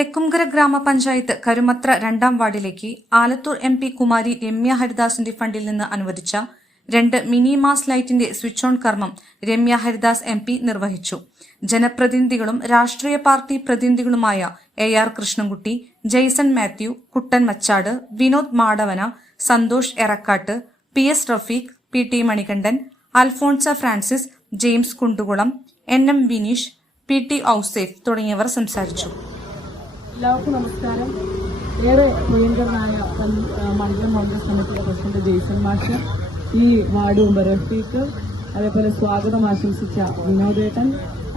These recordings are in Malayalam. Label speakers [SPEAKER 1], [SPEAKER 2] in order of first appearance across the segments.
[SPEAKER 1] തെക്കുംകര ഗ്രാമപഞ്ചായത്ത് കരുമത്ര രണ്ടാം വാർഡിലേക്ക് ആലത്തൂർ എം പി കുമാരി രമ്യ ഹരിദാസിന്റെ ഫണ്ടിൽ നിന്ന് അനുവദിച്ച രണ്ട് മിനി മാസ് ലൈറ്റിന്റെ സ്വിച്ച് ഓൺ കർമ്മം രമ്യ ഹരിദാസ് എം പി നിർവഹിച്ചു. ജനപ്രതിനിധികളും രാഷ്ട്രീയ party പ്രതിനിധികളുമായ A R Krishnankutty Jaison Mathew Kuttan Machad Vinod Madavana Santhosh Erakkat P S Rafeeq P T Manikandan Alphonsa Francis James Kundukulam N M Vineesh P T Ouseph തുടങ്ങിയവർ സംസാരിച്ചു.
[SPEAKER 2] എല്ലാവർക്കും നമസ്കാരം. ഏറെ പ്രിയങ്കരനായ മണ്ഡലം കോൺഗ്രസ് കമ്മിറ്റിയുടെ പ്രസിഡന്റ് ജെയ്സൺ മാഷ് ഈ വാർഡ് മെമ്പർ അതേപോലെ സ്വാഗതം ആശംസിച്ച വിനോദേട്ടൻ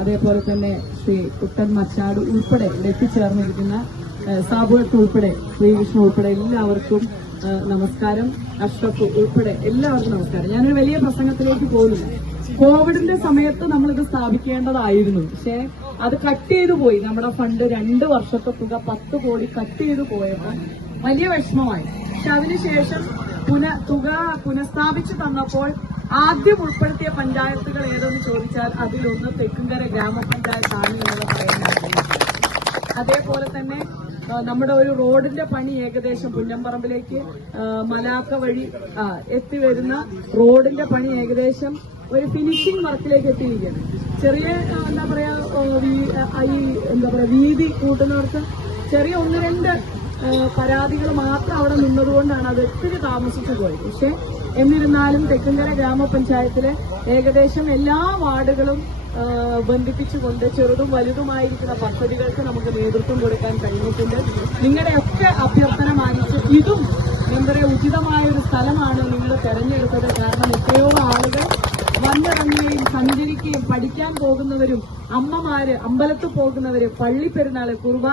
[SPEAKER 2] അതേപോലെ തന്നെ ശ്രീ കുട്ടൻ മച്ചാട് ഉൾപ്പെടെ ഇവിടെ എത്തിച്ചേർന്നിരിക്കുന്ന സാബുവട്ട് ഉൾപ്പെടെ ശ്രീകൃഷ്ണൻ ഉൾപ്പെടെ എല്ലാവർക്കും നമസ്കാരം. അഷ്റഫ് ഉൾപ്പെടെ എല്ലാവർക്കും നമസ്കാരം. ഞാനൊരു വലിയ പ്രസംഗത്തിലേക്ക് പോകുന്നില്ല കോവിഡിന്റെ സമയത്ത് നമ്മളിത് സ്ഥാപിക്കേണ്ടതായിരുന്നു. പക്ഷേ അത് കട്ട് ചെയ്തു പോയി. നമ്മുടെ ഫണ്ട് രണ്ട് വർഷത്തെ തുക പത്ത് കോടി കട്ട് ചെയ്തു പോയപ്പോൾ വലിയ വിഷമമായി. പക്ഷെ അതിനുശേഷം പുന തുക പുനഃസ്ഥാപിച്ചു തന്നപ്പോൾ ആദ്യം ഉൾപ്പെടുത്തിയ പഞ്ചായത്തുകൾ ഏതെന്ന് ചോദിച്ചാൽ അതിലൊന്ന് തെക്കുംകര ഗ്രാമപഞ്ചായത്താണ് എന്നുള്ള പറയുന്നത് അതേപോലെ തന്നെ നമ്മുടെ ഒരു റോഡിന്റെ പണി ഏകദേശം പുന്നമ്പറമ്പിലേക്ക് മലാക്ക വഴി എത്തിവരുന്ന റോഡിന്റെ പണി ഏകദേശം ഒരു ഫിനിഷിംഗ് വർക്കിലേക്ക് എത്തിയിരിക്കുകയാണ്. ചെറിയ എന്താ പറയാ ആ, വീ- ഈ എന്താ പറയാ വീതി കൂട്ടുന്നവർക്ക് ചെറിയ ഒന്ന് രണ്ട് പരാതികൾ മാത്രം അവിടെ നിന്നതുകൊണ്ടാണ് അത് ഒത്തിരി താമസിച്ചു പോയത്. പക്ഷെ എന്നിരുന്നാലും തെക്കുംകര ഗ്രാമപഞ്ചായത്തിലെ ഏകദേശം എല്ലാ വാർഡുകളും ബന്ധിപ്പിച്ചുകൊണ്ട് ചെറുതും വലുതുമായിരിക്കുന്ന പദ്ധതികൾക്ക് നമുക്ക് നേതൃത്വം കൊടുക്കാൻ കഴിഞ്ഞിട്ടുണ്ട്. നിങ്ങളുടെയൊക്കെ അഭ്യർത്ഥന മാനിച്ച് ഇതും എന്താ പറയുക ഉചിതമായ ഒരു സ്ഥലമാണ് നിങ്ങൾ തെരഞ്ഞെടുത്തത്. കാരണം വന്നിറങ്ങുകയും പഠിക്കാൻ പോകുന്നവരും അമ്മമാര് അമ്പലത്തിൽ പോകുന്നവര് പള്ളി പെരുന്നാൾ കുർബാന